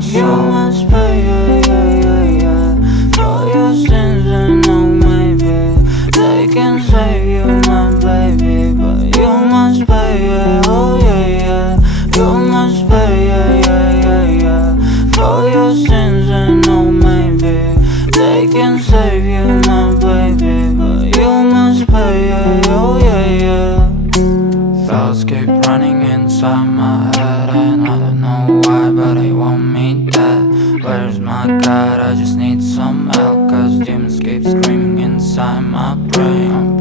my soul. You must pay, yeah, yeah, yeah, yeah, for your sins, and no, maybe they can save you, my baby, but you must pay, yeah, oh yeah, yeah. You must pay, yeah, yeah, yeah, yeah, for your sins, and no, maybe they can save you, my baby, but you must pay, yeah, oh yeah, yeah. Thoughts keep running inside my head, and I don't know why, but they want me dead. Where's my God? I just need some help, cause demons keep screaming inside my brain.